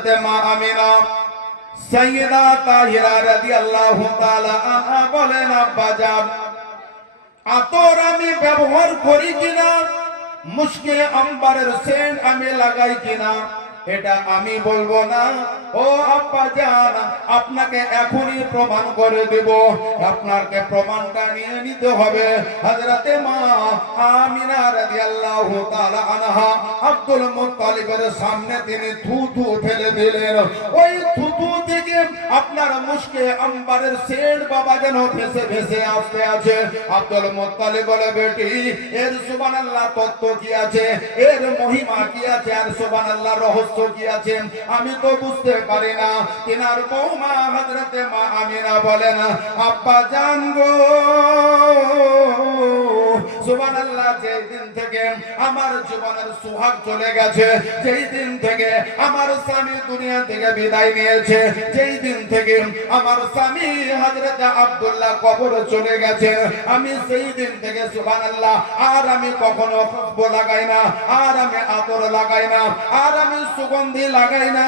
হযরতে মা আমিনা সাইয়্যিদা তাহিরা রাদিয়াল্লাহু তাআলা আনহা বলেন, আব্বাজান আতর আমি ব্যবহার করি কিনা, মুশকে আম্বারের সেন্ট আমি লাগাই কিনা, এটা আমি বলবো না। ও আব্বাজান, আপনাকে এখনই প্রমাণ করে দেব। আপনাকে প্রমাণটা নিয়ে নিতে হবে। হযরতে মা আমিনা রাদিয়াল্লাহু তাআলা আনহা আব্দুল মুত্তালিবের সামনে তিনি থুথু ফেলে দিলেন। ওই থুথু থেকে আপনার মুশকে আম্বারের সেন্ট বাবা যেন ভেসে ভেসে আসতে আছে। আব্দুল মুত্তালিব বলে, বেটি এর সুবহানাল্লাহ তত্ত্ব কি আছে, এর মহিমা কি আছে, আর সুবহানাল্লাহ রহস্য কি আছে আমি তো বুঝতে পারি না। তিনার বৌমা হযরতে মা আমিনা বলেন, আব্বা জান গো, সুবহানাল্লাহ, যেই দিন থেকে আমার জীবনের সুহাগ চলে গেছে, যেই দিন থেকে আমার স্বামী দুনিয়া থেকে বিদায় নিয়েছে, যেই দিন থেকে আমার স্বামী হযরত আব্দুল্লাহ কবরে চলে গেছে, আমি সেই দিন থেকে সুবহানাল্লাহ আর আমি কখনো খুশবু লাগাই না, আর আমি আতর লাগাই না, আর আমি সুগন্ধি লাগাই না।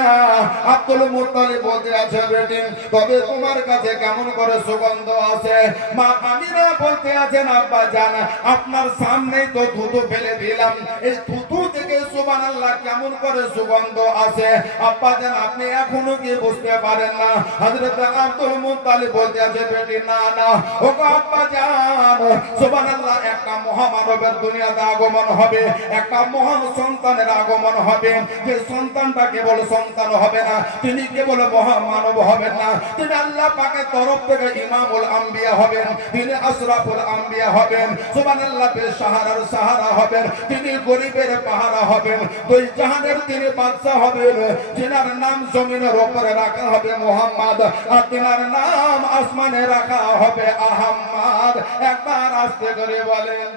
আব্দুল মুত্তালিব বলতে আছে, বেটি তবে তোমার কাছে কেমন করে সুগন্ধ আছে? মা আমিনা বলতে আছেন, আব্বা জান আপনার সামনেই তো থুতু ফেলে দিলাম, এই থুতু থেকে সুবহানাল্লাহ কেমন করে সুগন্ধ আছে? আব্বা জান আপনি এখনো কি বুঝতে পারেন না? হযরত আব্দুল মুত্তালিব বলতে আছে, বেটি না না, ও আব্বা জান সুবহানাল্লাহ একটা মহামানবের দুনিয়াতে আগমন হবে, একটা মহান সন্তানের আগমন হবে। যে সন্তানটা কেবল সন্তান হবে না, তিনি কেবল মহামানব হবেন না, তিনি আল্লাহ পাকের তরফ থেকে ইমামুল আম্বিয়া হবেন, তিনি আশরাফুল আম্বিয়া হবেন, সুবহানাল্লাহ বেসাহারার সাহারা হবেন, তিনি গরিবের পাহারা হবেন, দুই জাহানের তিনি বাদশা হবেন, যিনার নাম জমিনের উপরে রাখা হবে মুহাম্মদ, আর তিনার নাম আসমানে রাখা হবে আহমদ। একবার আস্তে করে বলেন,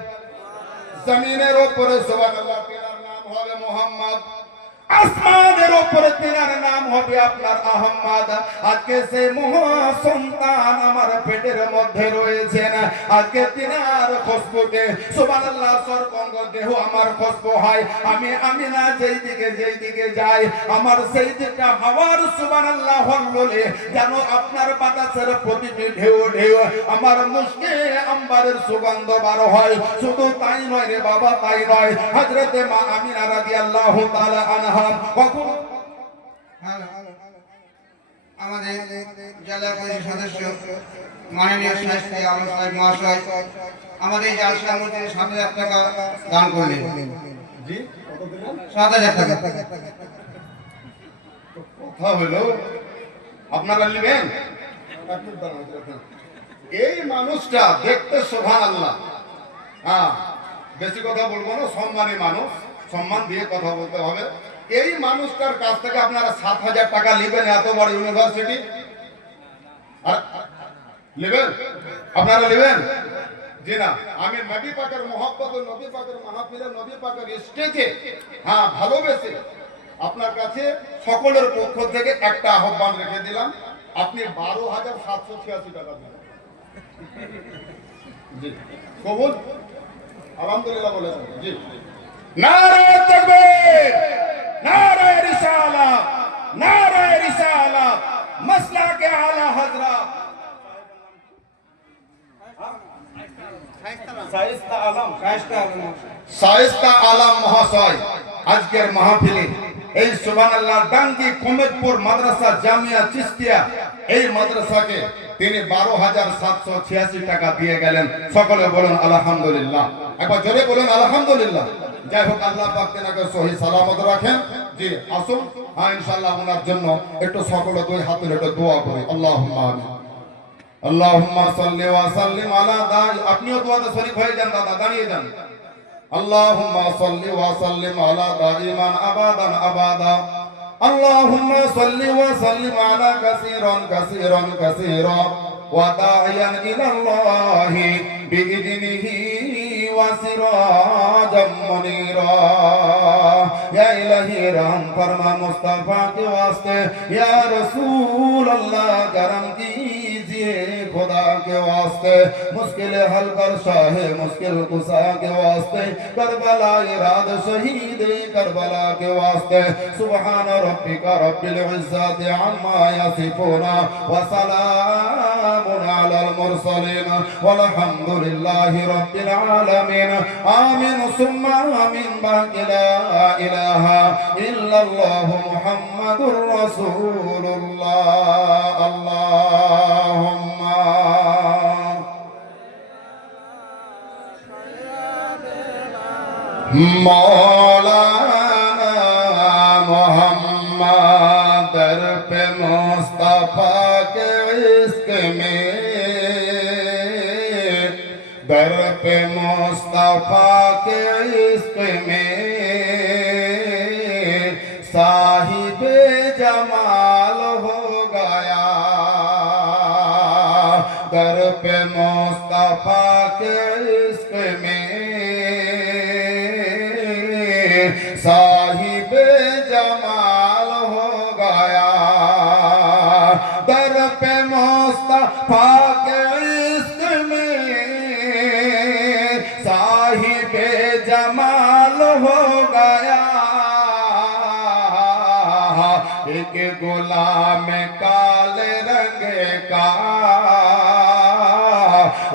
জমিনের উপরে সুবহানাল্লাহ তিনার নাম হবে মুহাম্মদ, আসমানের উপরে তিনার নাম হবে আপনার আহমদ। আজকে সেই মহা সন্তান আমার পেটের মধ্যে রয়েছেন, আজকে তিনার খুশবুতে সুবহানাল্লাহ সর্বাঙ্গ দেহ আমার খুশবু হয়। আমি আমিনা যেই দিকে যাই, আমার সেই দিকটা হাওয়ার সুবহানাল্লাহ হললে যেন আপনার বাতাসের প্রতিটি ঢেউ ঢেউ আমার মুশকে আম্বারের সুগন্ধ বার হয়। শুধু তাই নয় রে বাবা, তাই নয়, হযরতে মা আমিনা রাদিয়াল্লাহু তাআলা আনহা কখন আমাদের জেলা পরিষদ সদস্য মাননীয় শাস্ত্রী আলম সাহেব মহাশয় আমাদের জালসা মসজিদে ৭,০০০ টাকা দান করলেন। জি ৭,০০০ টাকা কথা হলো, আপনারা নেবেন। এই মানুষটা দেখতে সুবহানাল্লাহ, হ্যাঁ বেশি কথা বলবো না, সম্মানী মানুষ, সম্মান দিয়ে কথা বলতে হবে। এই মানুষটার কাছ থেকে আপনারা ৭,০০০ টাকা নেবেন, এত বড় ইউনিভার্সিটি আর নেবেন, আপনারা নেবেন? জি না, আমি নবী পাকের মহব্বত, নবী পাকের মাহফিলে, নবী পাকের স্টেজে হ্যাঁ ভালোবেসে আপনার কাছে সকলের পক্ষ থেকে একটা আহ্বান রেখে দিলাম, আপনি ১২,৭৮৬ টাকা দেবেন। জি কবুল, আলহামদুলিল্লাহ বলেছেন। জি নারে তাকবীর, নারে রিসালাত, নারে রিসালাত, মাসলাকে আলা হযরত শায়েস্তা আলম মহাশয় আজকের মাহফিলে এই সুবহানাল্লাহ ডাঙ্গি কুমেদপুর মাদ্রাসা জামিয়া চিশতিয়া এই মাদ্রাসাকে তিনি ১২,৭৮৬ টাকা দিয়ে গেলেন। সকলে বলুন আলহামদুলিল্লাহ, একবার জোরে বলুন আলহামদুলিল্লাহ। যাই হোক, আল্লাহ পাক তেনাকে সহি সালামত রাখেন। জি আসুন, হ্যাঁ ইনশাআল্লাহ ওনার জন্য একটু সকলে দুই হাতে একটু দোয়া করি। আল্লাহুম্মা আমিন। আল্লাহুম্মা সাল্লি ওয়া সাল্লিম আলা দাই, আপনিও দোয়াতে শরীক হয়ে যান, দাদা দাঁড়িয়ে যান। আল্লাহুম্মা সাল্লি ওয়া সাল্লিম আলা দাইমান আবাদান আবাদা। আল্লাহুম্মা সাল্লি ওয়া সাল্লিম আলা কাসীরান কাসীরান কাসীরা ওয়া দাইয়ান ইলাল্লাহি বিইذনিহি وسراجا منيرا या इलाही रहम फरमा मुस्तफा के वास्ते या रसूल अल्लाह करम कीजिए खुदा के वास्ते मुश्किल हल कर शाह मुश्किल कुशा के वास्ते करबला इराद शहीद करबला के वास्ते सुबहान रब्बिका रब्बिल इज्जति अम्मा यसिफून व सलामुन अलल मुरसलीन वल्हम्दुलिल्लाहि रब्बिल आलमीन आमीन सुम्मा आमीन बाकी ला इलाहा इल्लल्लाह मुहम्मदुर रसूलुल्लाह अल्लाहुम्मा मौलाना मोहम्मद दर पे मुस्तफा के इश्क में दर पे मुस्तफा के इश्क में साहिबे जमाल हो गया दर पे मुस्तफा के इश्क में साहिबे जमाल हो गया दर पे मुस्तफा के इश्क में साहिबे जमाल हो गया एक गुलाम काले रंग का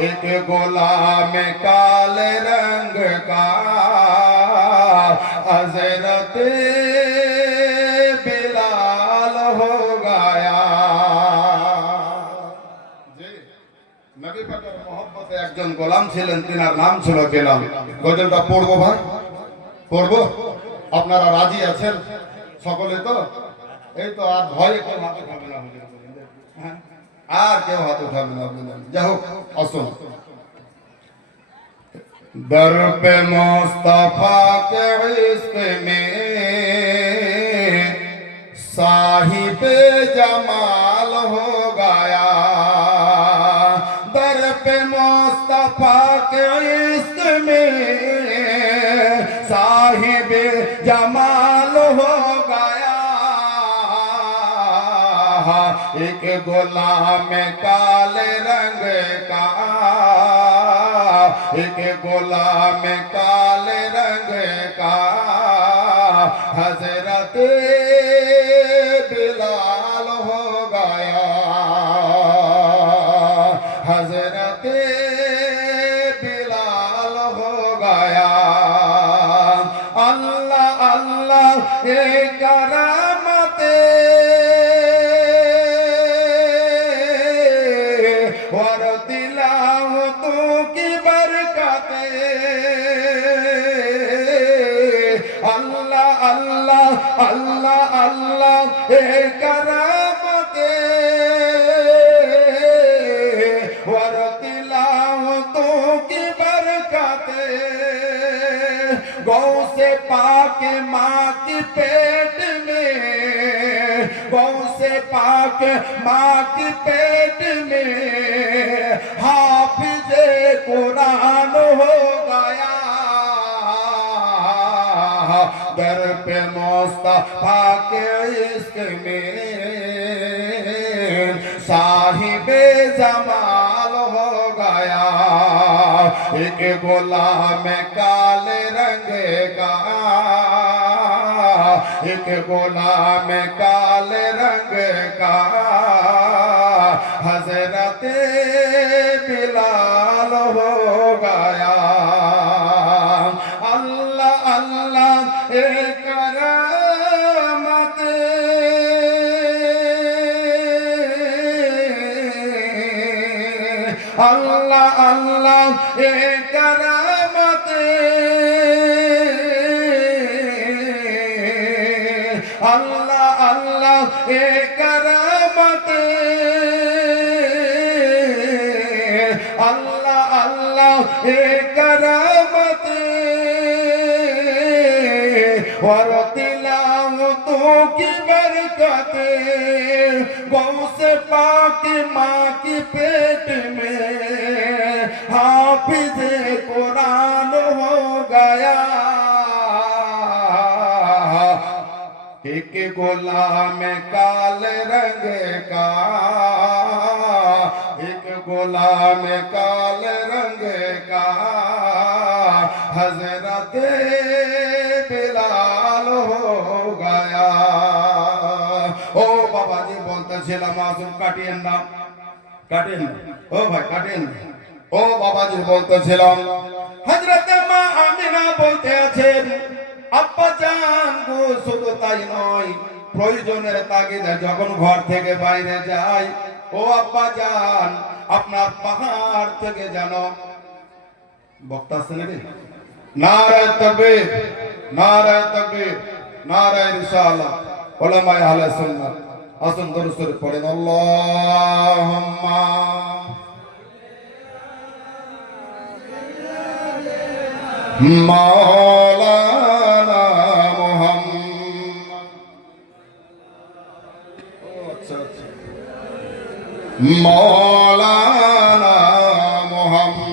एक गुलाम काले रंग का हज़रत बिलाल हो गया নবী পাকের মহব্বতে একজন গোলাম ছিলেন তিনার নাম ছিল বেলাল গজলটা পড়বো ভাই পড়বো আপনারা রাজি আছেন সকলে তো এই তো আর ভয়ে কেউ হাত উঠাবে না আর কেউ হাত উঠাবে না যাই হোক আসুন दर पे मुस्तफा के इश्क में साहिबे जमाल हो गया दर पे मुस्तफा के इश्क में साहिबे जमाल हो गया एक गुलाम काले रंग का एक गुलाम काले रंग का हज़रत बिलाल हो गया हज़रत बिलाल हो गया अल्लाह अल्लाह ये करामते और दिलाओ तो की बरकते अल्लाह अल्लाह अल्लाह अल्लाह ए करामते और दिलाओ तो की बरकते गौ से पाक माँ की पेट में गौ से पाक माँ की पेट में हाफिज़े कुरान हो गया दर पे मुस्तफा के इश्क में साहिबे जमाल हो गया एक गुलाम काले रंग का एक गुलाम काले रंग का हज़रत बिलाल हो गया अल्लाह अल्लाह एक करामत अल्लाह अल्लाह एक करामत अल्लाह अल्लाह एक करामत अल्लाह अल्लाह एक करामत और तिलावतों की बरकत बरकते गौसे पाक माँ की पेट में हाफिज कुरान हो गया एक गुलाम काले रंग का एक गुलाम काले रंग का हजरत बिलाल हो गया। ओ बाबा जी बोलते ছিলাম মাসুম কাটিয়েন না ও ভাই কাটিয়েন না। ও বাবা জি বলতেছিলাম হযরত মা আমিনা বলতে আছেন আব্বা জান গো শুধু তাই নয় প্রয়োজনের তাগিদে যখন ঘর থেকে বাইরে যায় ও আব্বা জান আপনার পাহাড় থেকে জানো বক্তা আছে নাকি নারায়ে তাকবীর নারায়ে তাকবীর নারায়ে রিসালাত উলামায়ে আহলে সুন্নাত আসুন দরুদ শরীফ পড়েন আল্লাহুম্মা মাওলানা মুহাম্মদ মাওলানা মুহাম্মদ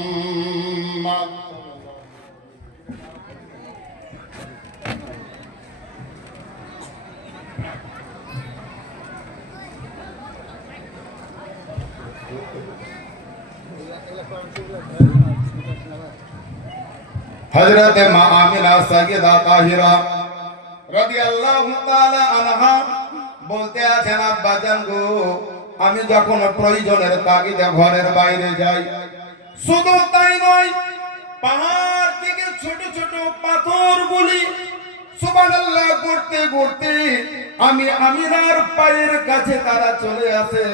हजरत मां आमिना सय्यदा ताहिरा রাদিয়াল্লাহু তাআলা আনহা বলতে আছেন আব্বা জান গো আমি যখন প্রয়োজনের তাগিদে ঘরের বাইরে যাই শুধু তাই নয় পাহাড় থেকে ছোট ছোট পাথরগুলি সুবহানাল্লাহ করতে করতে আমি আমিনার পায়ের কাছে তারা চলে আসে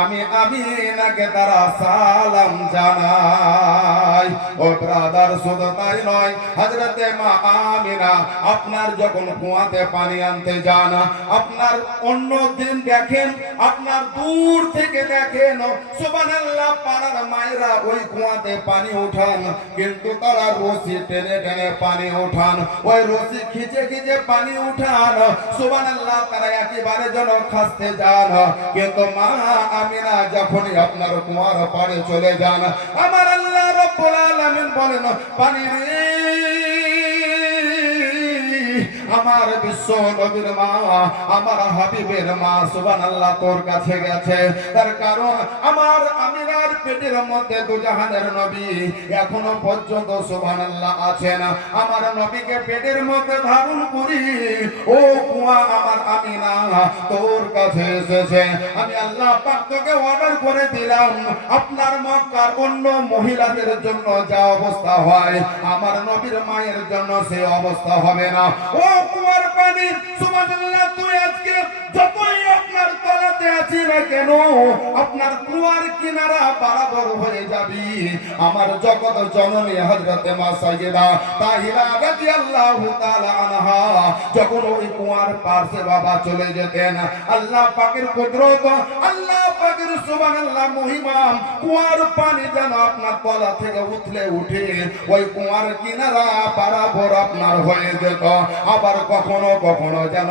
আমি আমিনাকে তারা সালাম জানাই। ও ব্রাদার শুধু তাই নয় হযরত মা আমিনা আপনার যখন কুয়াতে পানি আনতে যান আপনার অন্য দিন দেখেন আপনার দূর থেকে দেখেন সুবহানাল্লাহ পাড়ার মায়েরা ওই কুয়াতে পানি উঠান কিন্তু তারা রশি টেনে টেনে পানি উঠান ওই রশি খিচে খিচে পানি উঠান সুবহানাল্লাহ তারা একেবারে যেন খাসতে যান কিন্তু মা আমিনা যখনই আপনার কুয়ার পাড়ে চলে যান আমার আল্লাহ রাব্বুল আলামিন বলেন পানি রে আমার বিশ্ব নবীর মা আমার হাবিবের মা সুবহানাল্লাহ তোর কাছে গেছে তার কারণ আমার আমিনার পেটের মধ্যে দুজাহানের নবী এখনো পর্যন্ত সুবহানাল্লাহ আছেন আমার নবীকে পেটের মধ্যে ধারণ করি ও কুয়া আমার আমিনা তোর কাছে এসেছে আমি আল্লাহ পাক তোকে অর্ডার করে দিলাম আপনার মক্কার অন্য মহিলাদের জন্য যা অবস্থা হয় আমার নবীর মায়ের জন্য সে অবস্থা হবে না ও কুয়ার পানি সুবহানাল্লাহ তুই আজকে যতই আপনার তলাতে আছি না কেন আপনার কুয়ার কিনারা বরাবর হয়ে যাবি আমার জগৎ জননী হযরত মা সাইয়্যিদা তাহিরা রাদিয়াল্লাহু তাআলা আনহা যখন ওই কুয়ার পাশে বাবা চলে যেতেন আল্লাহ পাকের কুদরত আল্লাহ পাকের সুবহানাল্লাহ মহিমা কুয়ার পানি যেন আপনার তলা থেকে উঠলে উঠে ওই কুয়ার কিনারা বরাবর আপনার হয়ে যেত আবার কখনো কখনো যেন